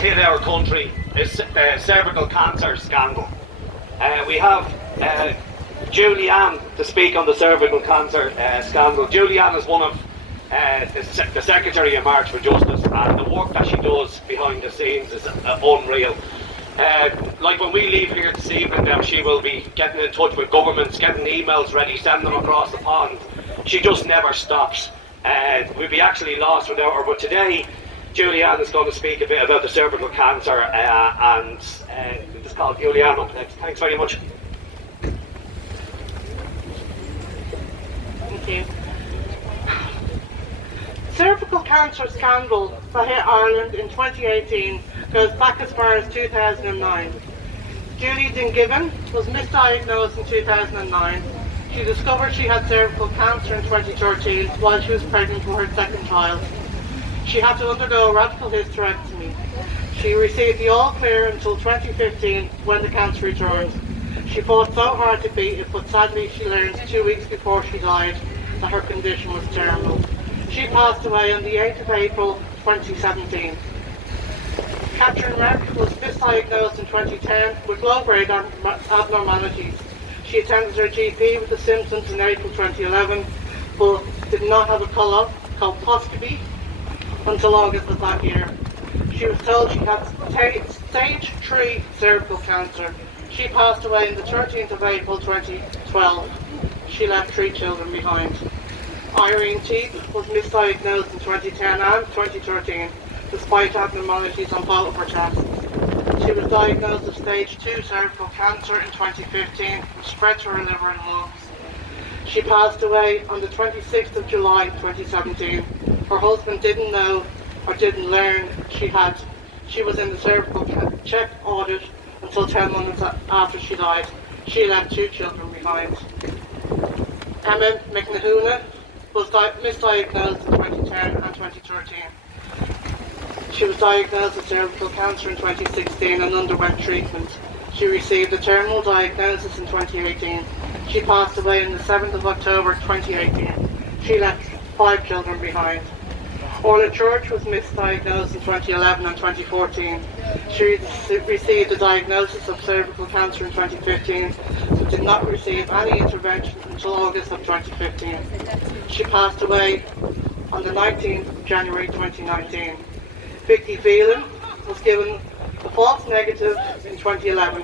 hit our country is the cervical cancer scandal. We have Julieann to speak on the cervical cancer scandal. Julieann is one of the Secretary of March for Justice, and the work that she does behind the scenes is unreal. Like when we leave here this evening, now she will be getting in touch with governments, getting emails ready, sending them across the pond. She just never stops. We'd be actually lost without her, but today Julieann is going to speak a bit about the cervical cancer, and we'll just call Julieann up next. Thanks very much. Thank you. Cervical cancer scandal that hit Ireland in 2018 goes back as far as 2009. Julieann was misdiagnosed in 2009. She discovered she had cervical cancer in 2013 while she was pregnant for her second child. She had to undergo a radical hysterectomy. She received the all clear until 2015 when the cancer returned. She fought so hard to beat it, but sadly she learned 2 weeks before she died that her condition was terminal. She passed away on the 8th of April 2017. Catherine Reck was misdiagnosed in 2010 with low-grade abnormalities. She attended her GP with the symptoms in April 2011, but did not have a colposcopy until August of that year. She was told she had stage 3 cervical cancer. She passed away on the 13th of April 2012. She left 3 children behind. Irene Teague was misdiagnosed in 2010 and 2013, despite abnormalities on both of her tests. She was diagnosed with stage 2 cervical cancer in 2015, which spread to her liver and lungs. She passed away on the 26th of July 2017. Her husband didn't know or didn't learn she was in the cervical check audit until 10 months after she died. She left 2 children behind. Emma McNahuna was misdiagnosed in 2010 and 2013. She was diagnosed with cervical cancer in 2016 and underwent treatment. She received a terminal diagnosis in 2018. She passed away on the 7th of October 2018. She left 5 children behind. Orla Church was misdiagnosed in 2011 and 2014. She received a diagnosis of cervical cancer in 2015, but did not receive any intervention until August of 2015. She passed away on the 19th of January 2019. Vicky Phelan was given a false negative in 2011.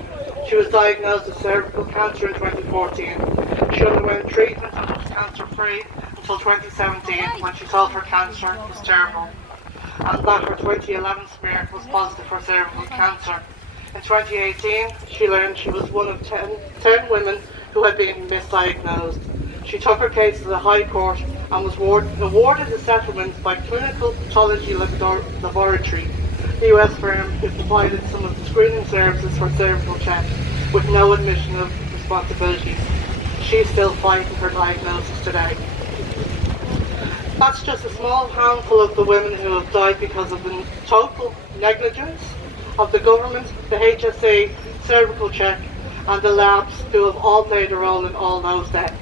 She was diagnosed with cervical cancer in 2014. She underwent treatment and was cancer-free until 2017 when she thought her cancer was terminal, and that her 2011 smear was positive for cervical cancer. In 2018, she learned she was one of 10 women who had been misdiagnosed. She took her case to the High Court and was awarded a settlement by Clinical Pathology Laboratory, the US firm who provided some of the screening services for cervical checks with no admission of responsibility. She's still fighting her diagnosis today. That's just a small handful of the women who have died because of the total negligence of the government, the HSE, cervical check, and the labs who have all played a role in all those deaths.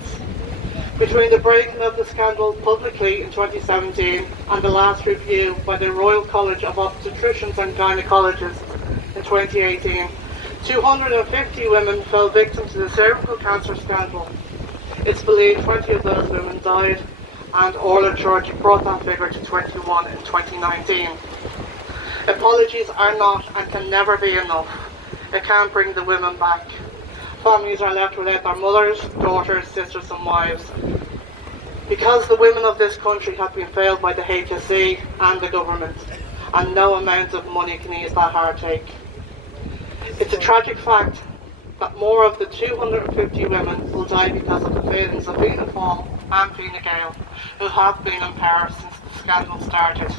Between the breaking of the scandal publicly in 2017 and the last review by the Royal College of Obstetricians and Gynecologists in 2018, 250 women fell victim to the cervical cancer scandal. It's believed 20 of those women died, and Orla Church brought that figure to 21 in 2019. Apologies are not and can never be enough. It can't bring the women back. Families are left without their mothers, daughters, sisters and wives. Because the women of this country have been failed by the HSE and the government, and no amount of money can ease that heartache. It's a tragic fact that more of the 250 women will die because of the failings of Fianna Fáil and Fine Gael, who have been in power since the scandal started.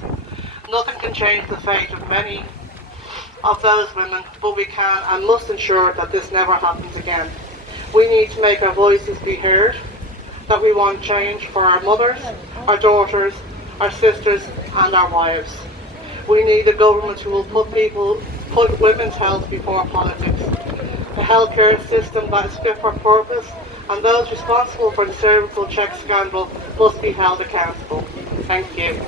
Nothing can change the fate of many of those women, but we can and must ensure that this never happens again. We need to make our voices be heard, that we want change for our mothers, our daughters, our sisters and our wives. We need a government who will put women's health before politics, a healthcare system that is fit for purpose, and those responsible for the cervical check scandal must be held accountable. Thank you.